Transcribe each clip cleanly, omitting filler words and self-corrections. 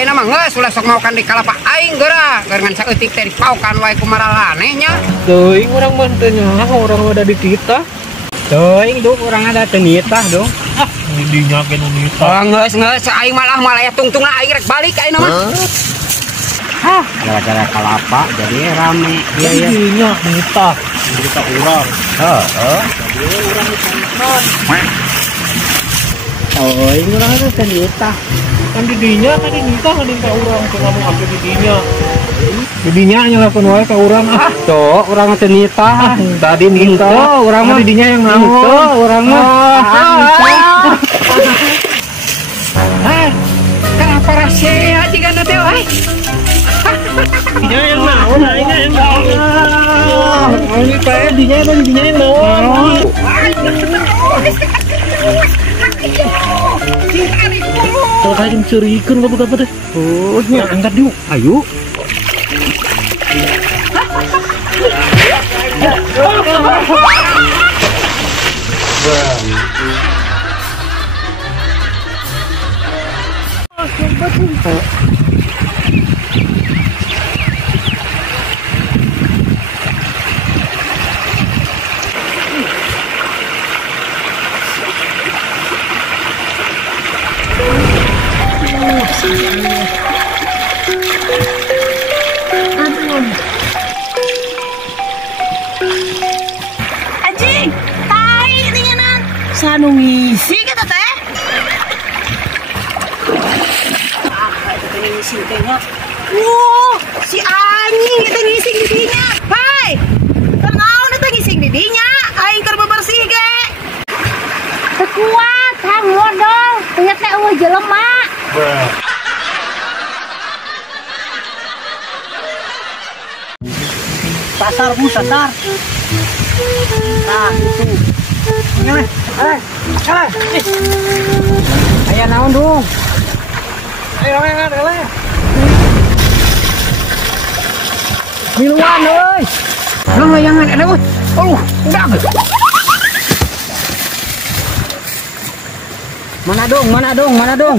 ayeuna mah geus ulah sok maokan di kalapa aing geura ngan saeutik teh dipaokan wae kumaralanehnya. Teuing urang mah teu nyaho urang ada di kita. Teuing dong urang ada teu nitah dong. Ah, dinya ke nitah. Geus aing malah ya tungtungna aing rek balik ka ayeuna mah. Hah, gara-gara kalapa jadi rame. Iya ya. Dinya nitah. Cerita urang. Heeh. Jadi urang ditonton. Teuing urang ada teu nitah. Kan didinya kan nitah kan ka urang teu ngomong apa didinya. Didinya nyalakeun wae ka urang ah. Tuh, urang teu nitah. Tadi nitah. Urang mah didinya yang naon. Tuh, urang mah. Kenapa rahasia jiga teh wae? Didinya yang naon, aing yang naon. Ini pae didinya yang naon. Kalau kayak cerikeun apa deh. Oh, nya angkat yuk. Ayo. Anjing, tai ringanan. Sanu ngisi kita teh. Itu ngisi tehnya. Si anjing itu ngisi di dinya. Hai. Kenaon eta ngisi di dinya? Aing keur bebersih ge. Kuat, hang modal, ternyata eueuh jelema. Sasar Bu, sasar. Nah, itu. Ini, ale. Aya naon dong? Ayo ale. Miluan euy. Lu layangan ada euy. Udah. Mana dong?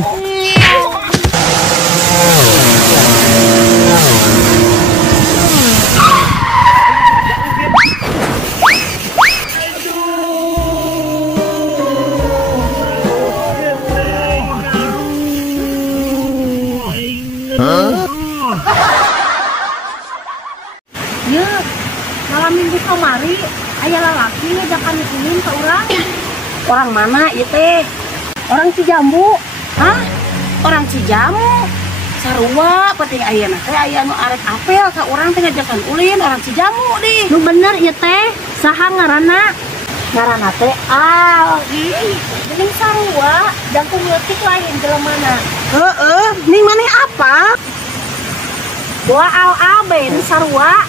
Ya, malam minggu kemari, aya lalaki ngajakan ikunin ke urang. Orang mana ieu teh? Orang Cijambu. Hah? Orang Cijamu. Sarua penting ayeuna teh aya nu arek apel ka urang teh ngajakan ulin orang Cijamu di. Nu bener ieu teh, saha ngaranna? Ngaranna teh Al. Geuning sarua, jangkung leutik lain jelemana. Heeh, ning maneh apa? Doa al-aben sarua.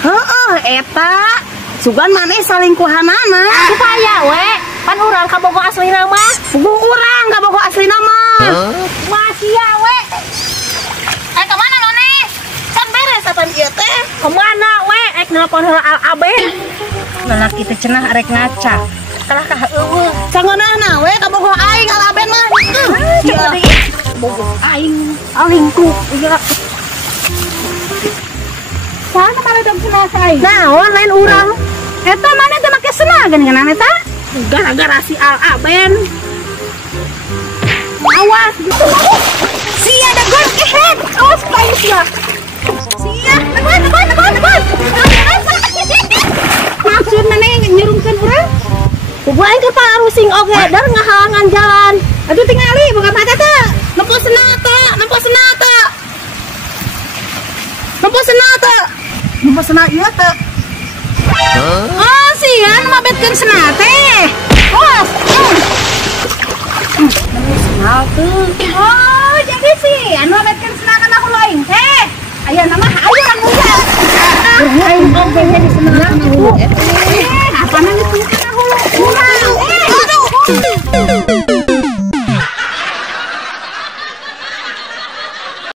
Heeh, eta. Sugan maneh salingkuhanana. Supaya we, pan urang kabogo aslina mah. Puguh urang kabogo aslina mah. Masia we. Kemana noneh? Can beres apaan ieu teh? Kemana we? Nelpon heula al-aben. Lalaki teh cenah arek ngaca. Kalah ka eueuh. Cangeunahna we kabogo aing alaben mah. Coba deui. Bogo aing. Alingku. Sana maledog cenah aing. Naon lain urang? Eta maneh teh make senagan ngeunana eta? Gara-gara si Al-Aben. Awas. Sia ada gon kehet. Awas pae sia. Sia, teman. Maksud maneh nyurungkeun urang? Kubu aing keur parusing oge, dar ngahalangan jalan. Aduh tingali boga mata teh. Nempo senata. Nempo sena ieu teh. Oh, sia nu mabetkeun senat teh. Awas. Senal tuh. Oh, jadi sih anu mabetkeun senat aku loing teh. Aya nama ayo anu ya. Aing oge jadi senat aku. Apana itu?